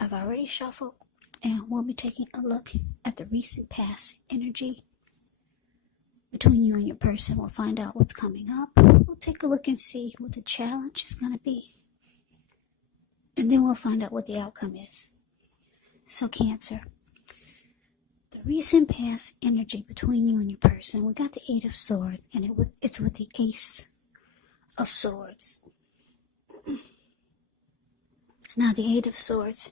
I've already shuffled, and we'll be taking a look at the recent past energy between you and your person. We'll find out what's coming up. We'll take a look and see what the challenge is going to be. And then we'll find out what the outcome is. So Cancer, the recent past energy between you and your person, we got the Eight of Swords, and it's with the Ace of Swords. Now the Eight of Swords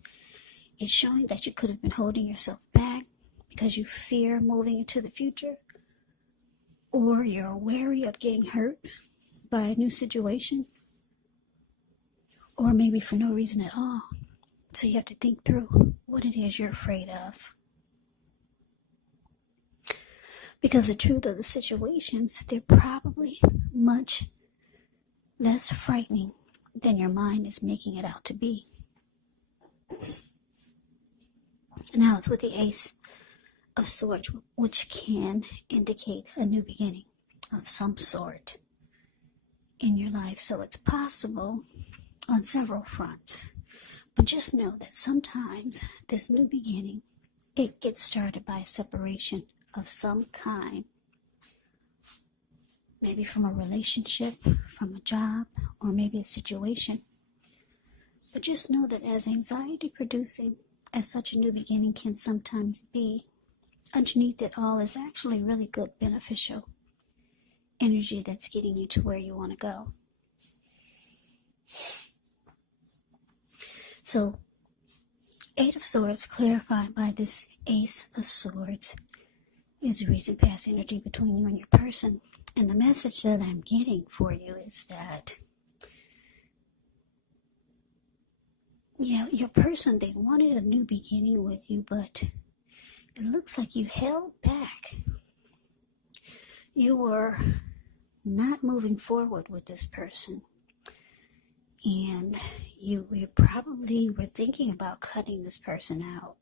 is showing that you could have been holding yourself back because you fear moving into the future, or you're wary of getting hurt by a new situation, or maybe for no reason at all. So you have to think through what it is you're afraid of. Because the truth of the situations, they're probably much less frightening than your mind is making it out to be. Now it's with the Ace of Swords, which can indicate a new beginning of some sort in your life. So it's possible on several fronts. But just know that sometimes this new beginning, it gets started by a separation of some kind. Maybe from a relationship, from a job, or maybe a situation. But just know that as anxiety producing as such a new beginning can sometimes be, underneath it all is actually really good, beneficial energy that's getting you to where you want to go. So, Eight of Swords clarified by this Ace of Swords is recent past energy between you and your person. And the message that I'm getting for you is that, your person, they wanted a new beginning with you, but it looks like you held back. You were not moving forward with this person. And you probably were thinking about cutting this person out.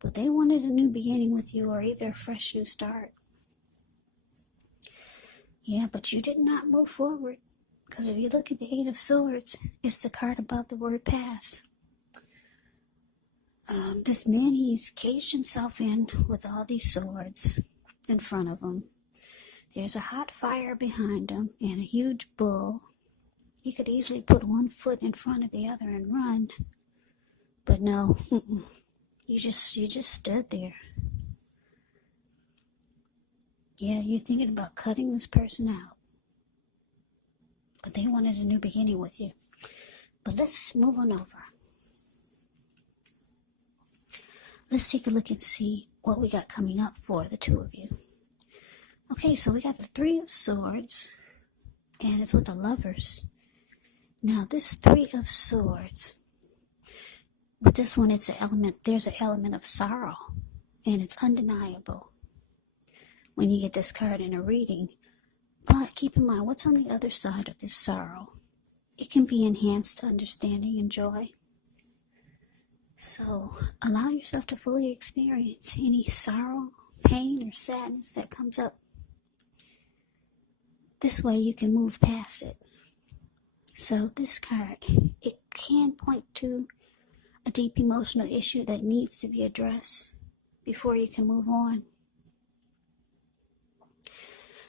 But they wanted a new beginning with you, or either a fresh new start. Yeah, but you did not move forward. Because if you look at the Eight of Swords, it's the card above the word pass. This man, he's caged himself in with all these swords in front of him. There's a hot fire behind him and a huge bull. He could easily put one foot in front of the other and run. But no, you just stood there. Yeah, you're thinking about cutting this person out. But they wanted a new beginning with you. But let's move on over. Let's take a look and see what we got coming up for the two of you. Okay, so we got the Three of Swords, and it's with the Lovers. Now, this Three of Swords, with this one, there's an element of sorrow, and it's undeniable when you get this card in a reading. But keep in mind, what's on the other side of this sorrow? It can be enhanced understanding and joy. So allow yourself to fully experience any sorrow, pain, or sadness that comes up. This way you can move past it. So this card, it can point to a deep emotional issue that needs to be addressed before you can move on.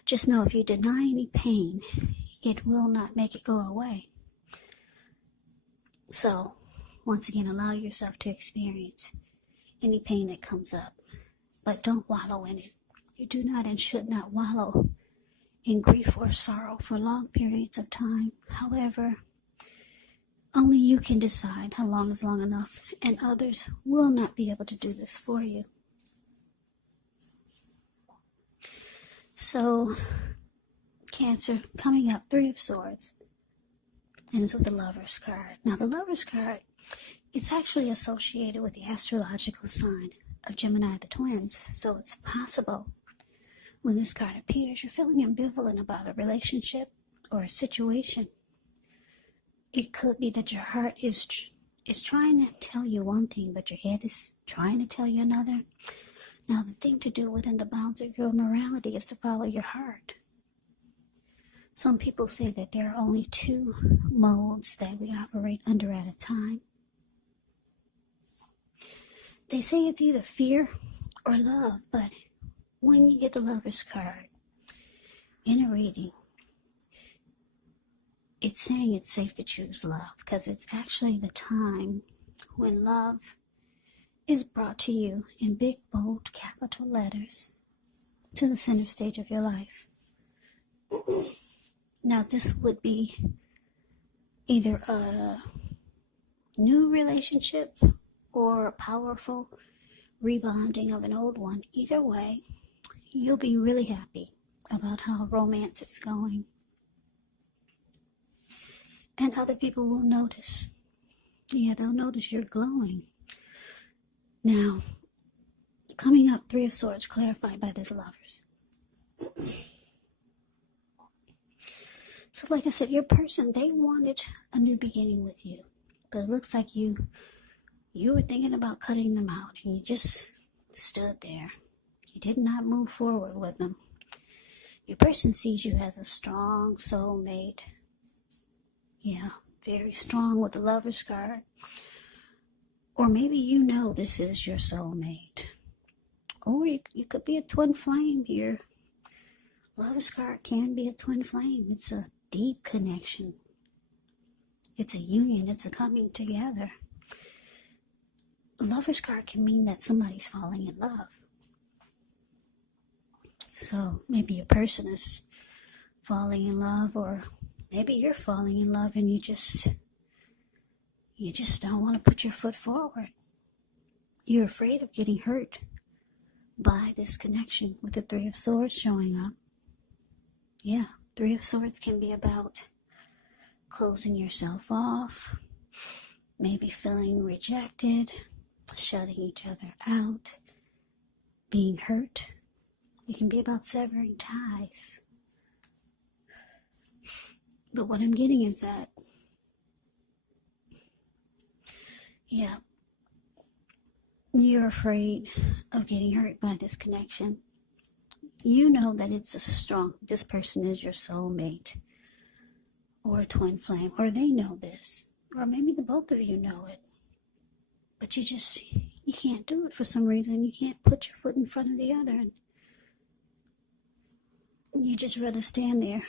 Just know if you deny any pain, it will not make it go away. So, once again, allow yourself to experience any pain that comes up, but don't wallow in it. You do not and should not wallow in grief or sorrow for long periods of time. However, only you can decide how long is long enough, and others will not be able to do this for you. So, Cancer, coming up, Three of Swords, and it's with the Lover's card. Now, the Lover's card, it's actually associated with the astrological sign of Gemini, the twins. So it's possible when this card appears, you're feeling ambivalent about a relationship or a situation. It could be that your heart is trying to tell you one thing, but your head is trying to tell you another. Now, the thing to do within the bounds of your morality is to follow your heart. Some people say that there are only two modes that we operate under at a time. They say it's either fear or love, but when you get the Lover's card in a reading, it's saying it's safe to choose love because it's actually the time when love is brought to you in big, bold, capital letters to the center stage of your life. Now, this would be either a new relationship or a powerful rebonding of an old one. Either way, you'll be really happy about how romance is going. And other people will notice. Yeah, they'll notice you're glowing. Now, coming up, Three of Swords clarified by this Lovers. So like I said, your person, they wanted a new beginning with you. But it looks like you were thinking about cutting them out and you just stood there. You did not move forward with them. Your person sees you as a strong soulmate. Yeah, very strong with the Lover's card. Or maybe you know this is your soulmate. Or you could be a twin flame here. Lover's card can be a twin flame. It's a deep connection. It's a union. It's a coming together. Lover's card can mean that somebody's falling in love. So maybe your person is falling in love, or maybe you're falling in love and you just don't want to put your foot forward. You're afraid of getting hurt by this connection with the Three of Swords showing up. Yeah, Three of Swords can be about closing yourself off, maybe feeling rejected, shutting each other out, being hurt. It can be about severing ties. But what I'm getting is that, yeah, you're afraid of getting hurt by this connection. You know that this person is your soulmate or a twin flame, or they know this, or maybe the both of you know it. But you can't do it for some reason. You can't put your foot in front of the other. And you just rather stand there.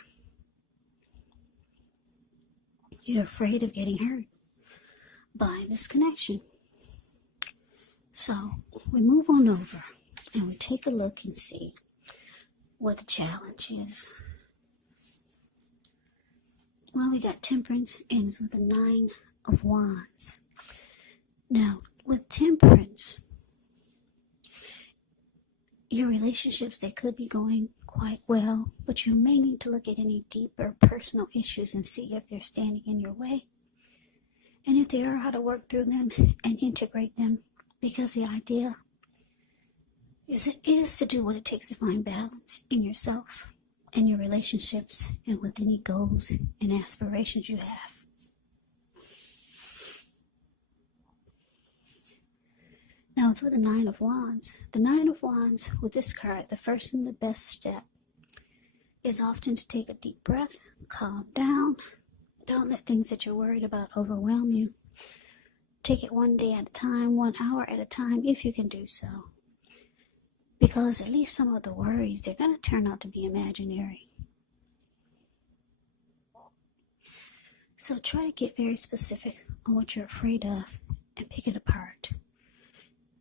You're afraid of getting hurt by this connection. So we move on over and we take a look and see what the challenge is. Well, we got Temperance ends with the 9 of Wands. Now, with Temperance, your relationships, they could be going quite well, but you may need to look at any deeper personal issues and see if they're standing in your way. And if they are, how to work through them and integrate them. Because the idea is to do what it takes to find balance in yourself and your relationships and with any goals and aspirations you have. Now it's with the 9 of Wands. The 9 of Wands, with this card, the first and the best step is often to take a deep breath, calm down. Don't let things that you're worried about overwhelm you. Take it one day at a time, 1 hour at a time, if you can do so. Because at least some of the worries, they're going to turn out to be imaginary. So try to get very specific on what you're afraid of and pick it apart.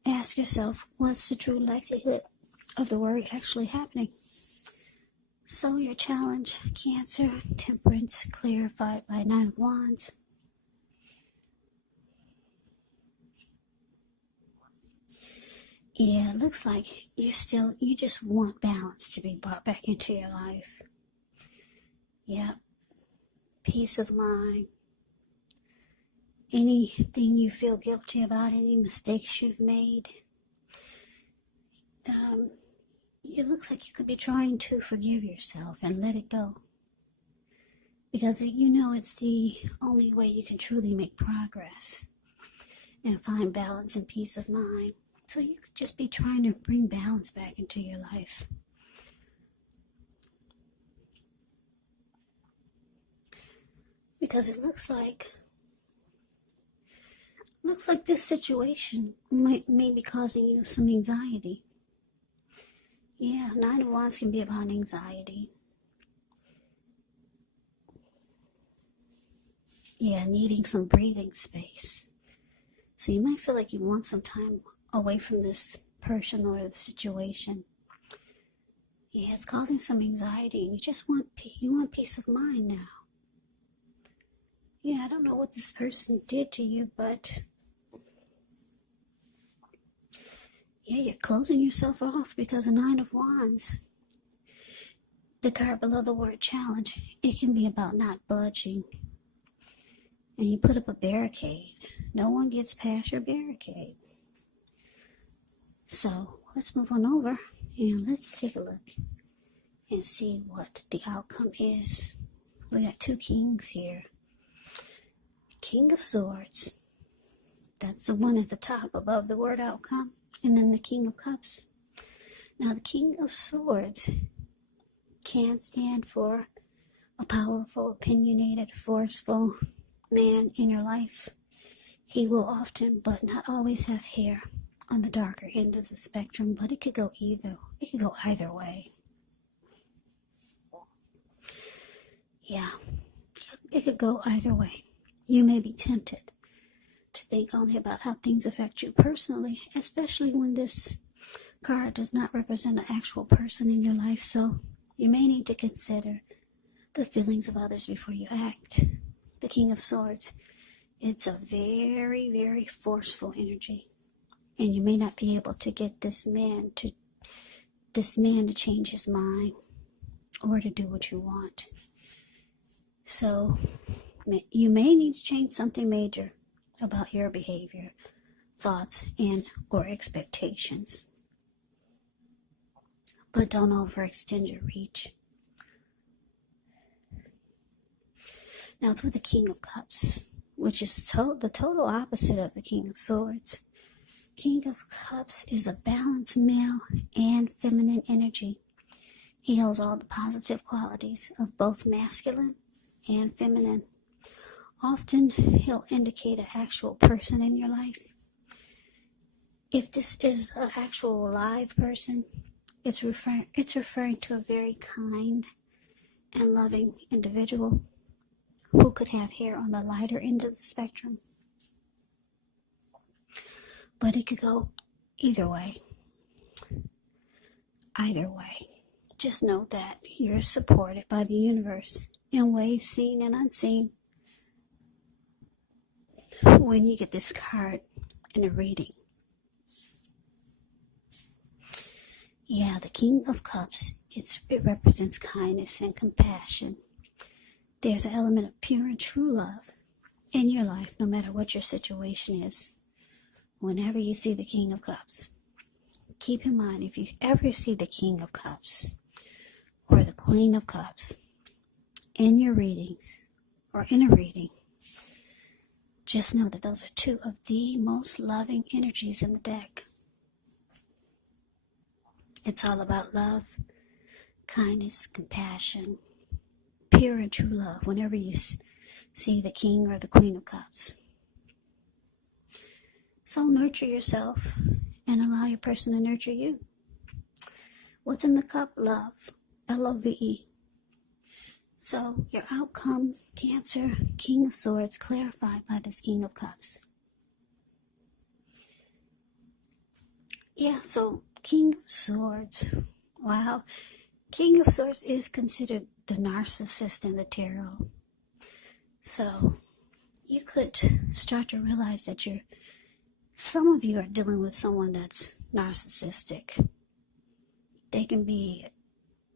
Ask yourself, what's the true likelihood of the worry actually happening? So your challenge, Cancer, Temperance, clarified by 9 of Wands. Yeah, it looks like you just want balance to be brought back into your life. Yeah, peace of mind. Anything you feel guilty about, any mistakes you've made. It looks like you could be trying to forgive yourself and let it go. Because you know it's the only way you can truly make progress and find balance and peace of mind. So you could just be trying to bring balance back into your life. Because it looks like looks like this situation may be causing you some anxiety. Yeah, Nine of Wands can be about anxiety. Yeah, needing some breathing space. So you might feel like you want some time away from this person or the situation. Yeah, it's causing some anxiety, and you just want peace of mind now. Yeah, I don't know what this person did to you, but yeah, you're closing yourself off because the Nine of Wands, the card below the word challenge, it can be about not budging. And you put up a barricade. No one gets past your barricade. So let's move on over and let's take a look and see what the outcome is. We got two kings here. King of Swords. That's the one at the top above the word outcome. And then the King of Cups. Now the King of Swords can stand for a powerful, opinionated, forceful man in your life. He will often, but not always, have hair on the darker end of the spectrum, but it could go either way. Yeah, it could go either way. You may be tempted to think only about how things affect you personally, especially when this card does not represent an actual person in your life, so you may need to consider the feelings of others before you act. The King of Swords, it's a very, very forceful energy, and you may not be able to get this man to change his mind or to do what you want. So you may need to change something major about your behavior, thoughts, and or expectations. But don't overextend your reach. Now it's with the King of Cups, which is the total opposite of the King of Swords. King of Cups is a balanced male and feminine energy. He holds all the positive qualities of both masculine and feminine. Often he'll indicate an actual person in your life. If this is an actual live person, it's referring to a very kind and loving individual who could have hair on the lighter end of the spectrum. But it could go either way. Either way. Just know that you're supported by the universe in ways seen and unseen when you get this card in a reading. Yeah, the King of Cups, it represents kindness and compassion. There's an element of pure and true love in your life, no matter what your situation is. Whenever you see the King of Cups, keep in mind, if you ever see the King of Cups or the Queen of Cups in your readings or in a reading, just know that those are two of the most loving energies in the deck. It's all about love, kindness, compassion, pure and true love whenever you see the King or the Queen of Cups. So nurture yourself and allow your person to nurture you. What's in the cup? Love. L-O-V-E. So your outcome, Cancer, King of Swords, clarified by this King of Cups. Yeah, so King of Swords. Wow. King of Swords is considered the narcissist in the tarot. So you could start to realize that some of you are dealing with someone that's narcissistic. They can be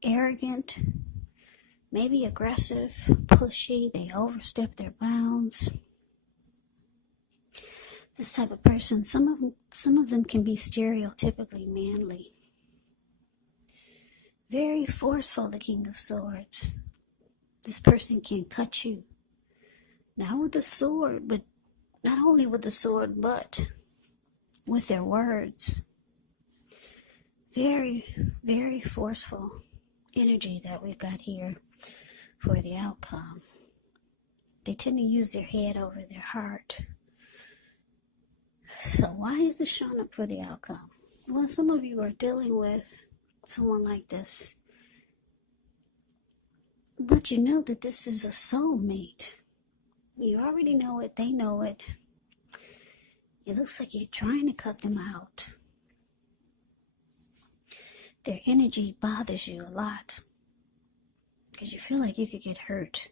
arrogant, maybe aggressive, pushy, they overstep their bounds. This type of person, some of them can be stereotypically manly. Very forceful, the King of Swords. This person can cut you. Not with the sword, but not only with the sword, but with their words. Very, very forceful energy that we've got here for the outcome. They tend to use their head over their heart. So why is it showing up for the outcome? Well, some of you are dealing with someone like this. But you know that this is a soulmate. You already know it. They know it. It looks like you're trying to cut them out. Their energy bothers you a lot because you feel like you could get hurt.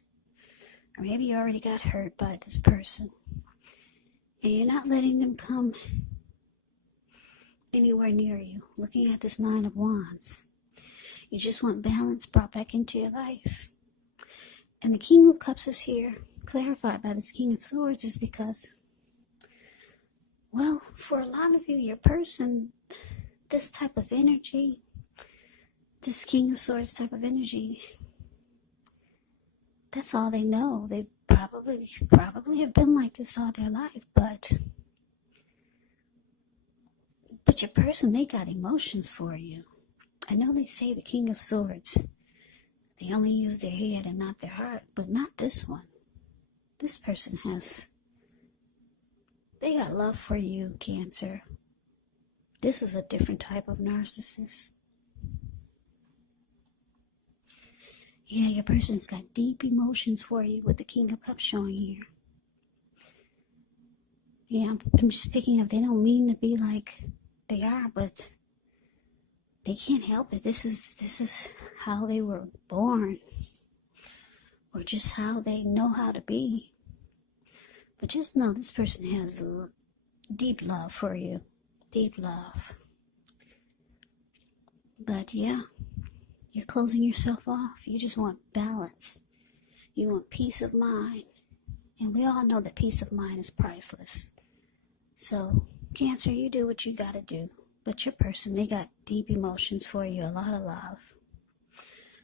Or maybe you already got hurt by this person. And you're not letting them come anywhere near you. Looking at this Nine of Wands. You just want balance brought back into your life. And the King of Cups is here, clarified by this King of Swords, is because, well, for a lot of you, your person, this type of energy, this King of Swords type of energy, that's all they know. They probably have been like this all their life, but your person, they got emotions for you. I know they say the King of Swords, they only use their head and not their heart, but not this one. This person they got love for you, Cancer. This is a different type of narcissist. Yeah, your person's got deep emotions for you with the King of Cups showing here. Yeah, I'm just picking up, they don't mean to be like they are, but they can't help it. This is how they were born, or just how they know how to be. But just know this person has a deep love for you. Deep love. But yeah, you're closing yourself off. You just want balance. You want peace of mind. And we all know that peace of mind is priceless. So, Cancer, you do what you gotta do. But your person, they got deep emotions for you, a lot of love.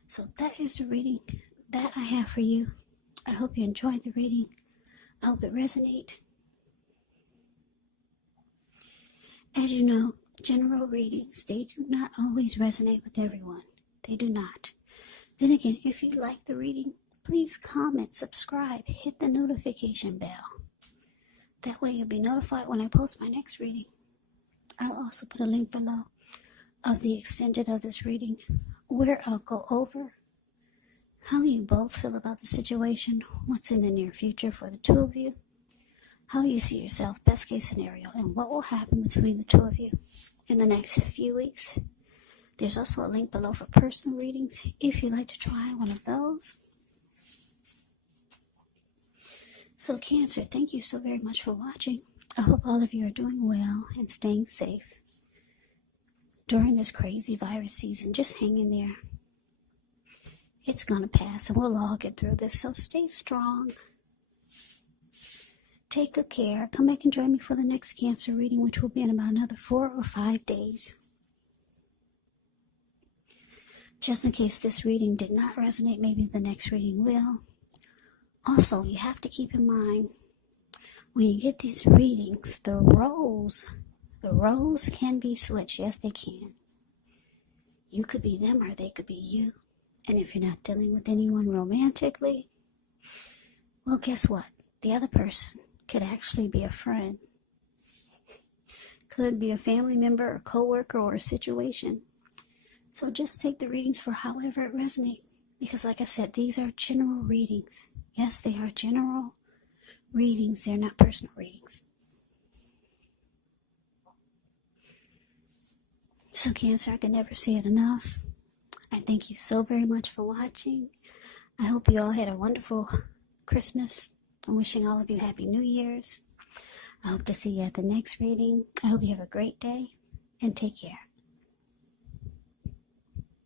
So that is the reading that I have for you. I hope you enjoyed the reading. I hope it resonates. As you know, general readings, they do not always resonate with everyone. They do not. Then again, if you like the reading, please comment, subscribe, hit the notification bell. That way you'll be notified when I post my next reading. I'll also put a link below of the extended of this reading, where I'll go over how you both feel about the situation, what's in the near future for the two of you, how you see yourself, best case scenario, and what will happen between the two of you in the next few weeks. There's also a link below for personal readings if you'd like to try one of those. So Cancer, thank you so very much for watching. I hope all of you are doing well and staying safe during this crazy virus season. Just hang in there. It's going to pass and we'll all get through this. So stay strong. Take good care. Come back and join me for the next Cancer reading, which will be in about another 4 or 5 days. Just in case this reading did not resonate, maybe the next reading will. Also, you have to keep in mind, when you get these readings, the roles can be switched. Yes, they can. You could be them or they could be you. And if you're not dealing with anyone romantically, well, guess what? The other person could actually be a friend. Could be a family member, a coworker, or a situation. So just take the readings for however it resonates. Because like I said, these are general readings. Yes, they are general readings. They're not personal readings. So Cancer, I can never say it enough. I thank you so very much for watching. I hope you all had a wonderful Christmas. I'm wishing all of you Happy New Year's. I hope to see you at the next reading. I hope you have a great day and take care.